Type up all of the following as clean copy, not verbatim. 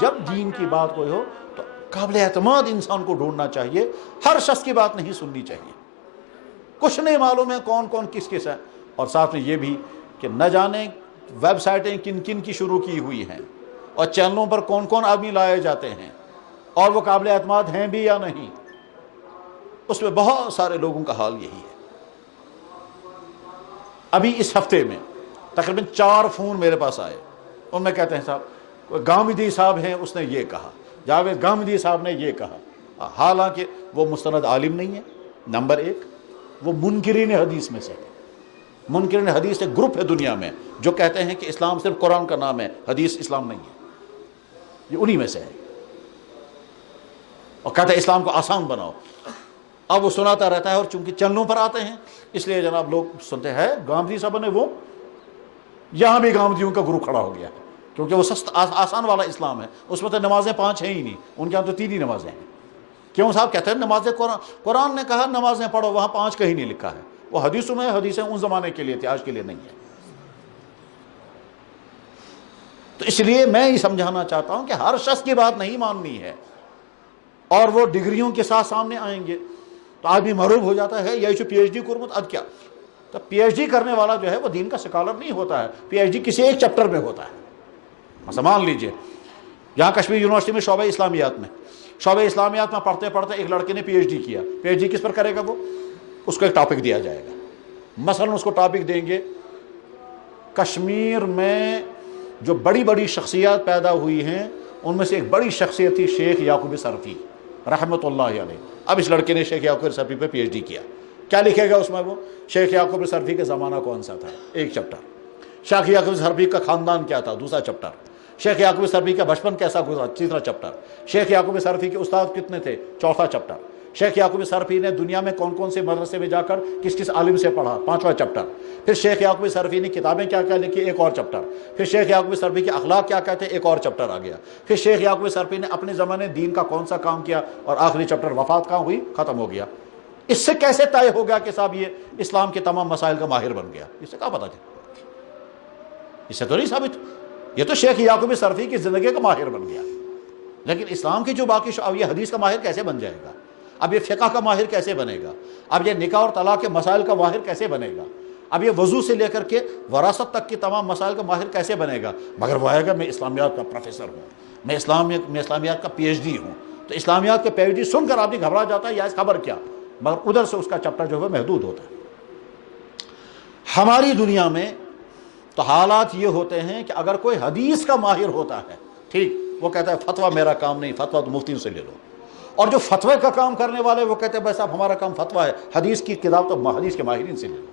جب دین کی بات کوئی ہو تو قابل اعتماد انسان کو ڈھونڈنا چاہیے، ہر شخص کی بات نہیں سننی چاہیے، کچھ نہیں معلوم ہے کون کون کس کس ہے۔ اور ساتھ میں یہ بھی کہ نہ جانے ویب سائٹیں کن کن کی شروع کی ہوئی ہیں اور چینلوں پر کون کون آدمی لائے جاتے ہیں اور وہ قابل اعتماد ہیں بھی یا نہیں، اس میں بہت سارے لوگوں کا حال یہی ہے۔ ابھی اس ہفتے میں تقریباً 4 فون میرے پاس آئے، ان میں کہتے ہیں صاحب گامدی صاحب ہیں، اس نے یہ کہا، جاوید گامدی صاحب نے یہ کہا، حالانکہ وہ مستند عالم نہیں ہے، نمبر 1، وہ منکرین حدیث میں سے ہے۔ منکرین حدیث ایک گروپ ہے دنیا میں جو کہتے ہیں کہ اسلام صرف قرآن کا نام ہے، حدیث اسلام نہیں ہے، یہ انہی میں سے ہے، اور کہتے ہیں اسلام کو آسان بناؤ۔ اب وہ سناتا رہتا ہے، اور چونکہ چینلوں پر آتے ہیں اس لیے جناب لوگ سنتے ہیں گامدی صاحب نے وہ، یہاں بھی گامدیوں کا گروپ کھڑا ہو گیا ہے، کیونکہ وہ سست آسان والا اسلام ہے، اس میں تو نمازیں 5 ہیں ہی نہیں، ان کے یہاں تو 3 ہی نمازیں ہیں۔ کیوں صاحب؟ کہتے ہیں نمازیں قرآن نے کہا نمازیں پڑھو، وہاں 5 کہیں نہیں لکھا ہے، وہ حدیثوں میں، حدیثیں ان زمانے کے لیے تھی، آج کے لیے نہیں ہے۔ تو اس لیے میں یہ سمجھانا چاہتا ہوں کہ ہر شخص کی بات نہیں ماننی ہے، اور وہ ڈگریوں کے ساتھ سامنے آئیں گے تو آدمی معروف ہو جاتا ہے، یہ پی ایچ ڈی کرمت اب کیا؟ تو پی ایچ ڈی کرنے والا جو ہے وہ دین کا سکالر نہیں ہوتا ہے، پی ایچ ڈی کسی ایک چیپٹر میں ہوتا ہے۔ مثلا مان لیجئے یہاں کشمیر یونیورسٹی میں شعبہ اسلامیات میں پڑھتے پڑھتے ایک لڑکے نے پی ایچ ڈی کیا، پی ایچ ڈی کس پر کرے گا؟ وہ اس کو ایک ٹاپک دیا جائے گا، مثلا اس کو ٹاپک دیں گے کشمیر میں جو بڑی بڑی شخصیات پیدا ہوئی ہیں ان میں سے ایک بڑی شخصیت تھی شیخ یعقوب سرفی رحمۃ اللہ علیہ۔ اب اس لڑکے نے شیخ یعقوب سرفی پہ پی ایچ ڈی کیا، کیا لکھے گا اس میں؟ وہ شیخ یعقوب سرفی کا زمانہ کون سا تھا، ایک چیپٹر، شیخ یعقوب سرفی کا خاندان کیا تھا، دوسرا چیپٹر، شیخ یعقوب سرفی کا بچپن کیسا گزرا، تیسرا چیپٹر، شیخ یعقوب سرفی کے استاد کتنے تھے، چوتھا چیپٹر، شیخ یعقوب سرفی نے دنیا میں کون کون سے مدرسے میں جا کر کس کس عالم سے پڑھا، 5واں چیپٹر، پھر شیخ یعقوب سرفی نے کتابیں کیا کیا لکھی، ایک اور چیپٹر، پھر شیخ یعقوب سرفی کے اخلاق کیا کہتے ہیں، ایک اور چیپٹر آ گیا، پھر شیخ یعقوب سرفی نے اپنے زمانے دین کا کون سا کام کیا، اور آخری چیپٹر وفات کہاں ہوئی، ختم ہو گیا۔ اس سے کیسے طے ہو گیا کہ صاحب یہ اسلام کے تمام مسائل کا ماہر بن گیا؟ اس سے کیا پتہ چلا؟ اس سے تو نہیں ثابت، یہ تو شیخ یعقوب سرفی کی زندگی کا ماہر بن گیا، لیکن اسلام کی جو باقی اب یہ حدیث کا ماہر کیسے بن جائے گا، اب یہ فقہ کا ماہر کیسے بنے گا، اب یہ نکاح اور طلاق کے مسائل کا ماہر کیسے بنے گا، اب یہ وضو سے لے کر کے وراثت تک کی تمام مسائل کا ماہر کیسے بنے گا؟ مگر وہ آئے گا میں اسلامیات کا پروفیسر ہوں، میں اسلامیات کا پی ایچ ڈی ہوں، تو اسلامیات کے پی ایچ ڈی سن کر آدمی گھبرا جاتا ہے، یا اس خبر کیا، مگر ادھر سے اس کا چیپٹر جو ہے محدود ہوتا ہے۔ ہماری دنیا میں تو حالات یہ ہوتے ہیں کہ اگر کوئی حدیث کا ماہر ہوتا ہے، ٹھیک، وہ کہتا ہے فتویٰ میرا کام نہیں، فتویٰ تو مفتیوں سے لے لو، اور جو فتوے کا کام کرنے والے وہ کہتے ہیں بھائی صاحب ہمارا کام فتویٰ ہے، حدیث کی کتاب تو حدیث کے ماہرین سے لے لو،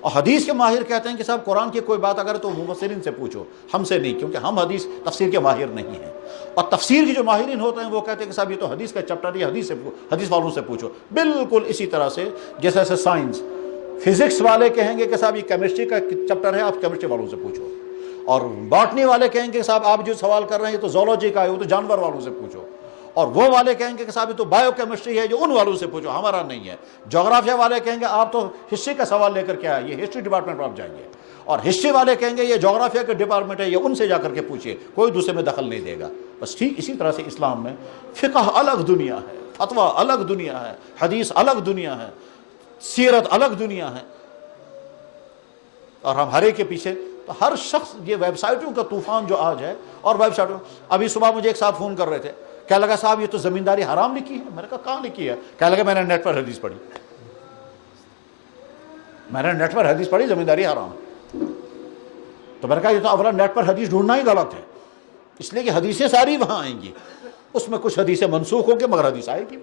اور حدیث کے ماہر کہتے ہیں کہ صاحب قرآن کی کوئی بات اگر تو مفسرین سے پوچھو، ہم سے نہیں، کیونکہ ہم حدیث تفسیر کے ماہر نہیں ہیں، اور تفسیر کے جو ماہرین ہوتے ہیں وہ کہتے ہیں کہ صاحب یہ تو حدیث کا چیپٹر ہے، حدیث والوں سے پوچھو۔ بالکل اسی طرح سے جیسے سائنس، فزکس والے کہیں گے کہ صاحب یہ کیمسٹری کا چیپٹر ہے، آپ کیمسٹری والوں سے پوچھو، اور باٹنی والے کہیں گے کہ صاحب آپ جو سوال کر رہے ہیں یہ تو زولوجی کا ہے، وہ تو جانور والوں سے پوچھو، اور وہ والے کہیں گے کہ صاحب یہ تو بایو کیمسٹری ہے، جو ان والوں سے پوچھو، ہمارا نہیں ہے۔ جغرافیہ والے کہیں گے آپ تو ہسٹری کا سوال لے کر کے آئے، یہ ہسٹری ڈپارٹمنٹ پر آپ جائیں گے، اور ہسٹری والے کہیں گے یہ جغرافیہ کا ڈپارٹمنٹ ہے، یہ ان سے جا کر کے پوچھیے، کوئی دوسرے میں دخل نہیں دے گا۔ بس ٹھیک اسی طرح سے اسلام میں فقہ الگ دنیا ہے، فتویٰ الگ دنیا ہے، حدیث الگ دنیا ہے، سیرت الگ دنیا ہے، اور ہم ہر ایک کے پیچھے تو ہر شخص، یہ ویب سائٹوں کا طوفان جو آج ہے، اور ویب سائٹوں، ابھی صبح مجھے ایک صاحب فون کر رہے تھے، کہنے لگا صاحب یہ تو زمینداری حرام لکھی ہے، میں نے کہا کہاں لکھی ہے؟ کہنے لگا میں نے نیٹ پر حدیث پڑھی، میں نے نیٹ پر حدیث پڑھی زمینداری حرام ہے۔ تو میں نے کہا یہ تو اولا نیٹ پر حدیث ڈھونڈنا ہی غلط ہے، اس لیے کہ حدیثیں ساری وہاں آئیں گی، اس میں کچھ حدیثیں منسوخ ہوں گے مگر حدیث آئے گی،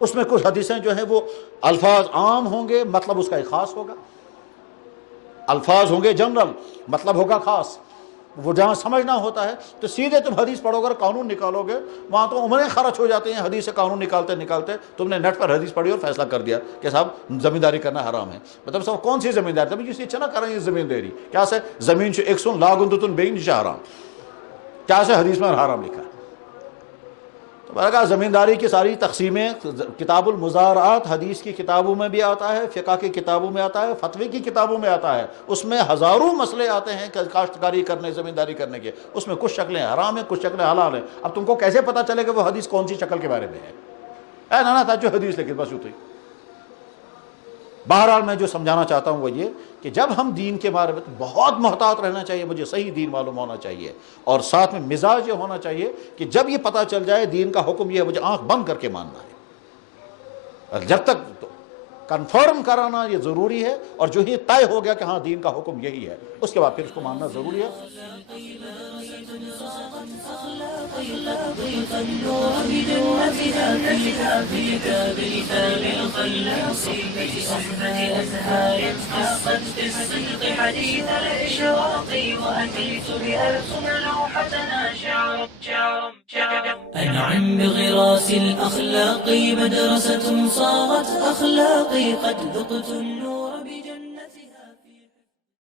اس میں کچھ حدیثیں جو ہیں وہ الفاظ عام ہوں گے مطلب اس کا ایک خاص ہوگا، الفاظ ہوں گے جنرل مطلب ہوگا خاص، وہ جہاں سمجھنا ہوتا ہے تو سیدھے تم حدیث پڑھو گے، قانون نکالو گے، وہاں تو عمریں خرچ ہو جاتے ہیں حدیث سے قانون نکالتے نکالتے، تم نے نیٹ پر حدیث پڑھی اور فیصلہ کر دیا کہ صاحب زمینداری کرنا حرام ہے۔ مطلب صاحب کون سی زمینداری؟ تم جس اچھا نہ کریں یہ زمینداری کیا سے زمین سے ایک سن لاگن تو تن بین حرام، کیا سے حدیث میں حرام لکھا ہے؟ تو لگا زمینداری کی ساری تقسیمیں کتاب المزارعات حدیث کی کتابوں میں بھی آتا ہے، فقہ کی کتابوں میں آتا ہے، فتوی کی کتابوں میں آتا ہے، اس میں ہزاروں مسئلے آتے ہیں کاشتکاری کرنے زمینداری کرنے کے، اس میں کچھ شکلیں حرام ہیں کچھ شکلیں حلال ہیں۔ اب تم کو کیسے پتہ چلے کہ وہ حدیث کون سی شکل کے بارے میں ہے؟ اے نانا تھا جو حدیث لیکن بس ہوتی۔ بہرحال میں جو سمجھانا چاہتا ہوں وہ یہ کہ جب ہم دین کے بارے میں بہت محتاط رہنا چاہیے، مجھے صحیح دین معلوم ہونا چاہیے، اور ساتھ میں مزاج یہ ہونا چاہیے کہ جب یہ پتہ چل جائے دین کا حکم یہ ہے مجھے آنکھ بند کر کے ماننا ہے، اور جب تک کنفرم کرانا یہ ضروری ہے، اور جو ہی طے ہو گیا کہ ہاں دین کا حکم یہی ہے اس کے بعد پھر اس کو ماننا ضروری ہے۔ أنعم بغراس الأخلاق مدرسة صارت أخلاقي قد ذقت النور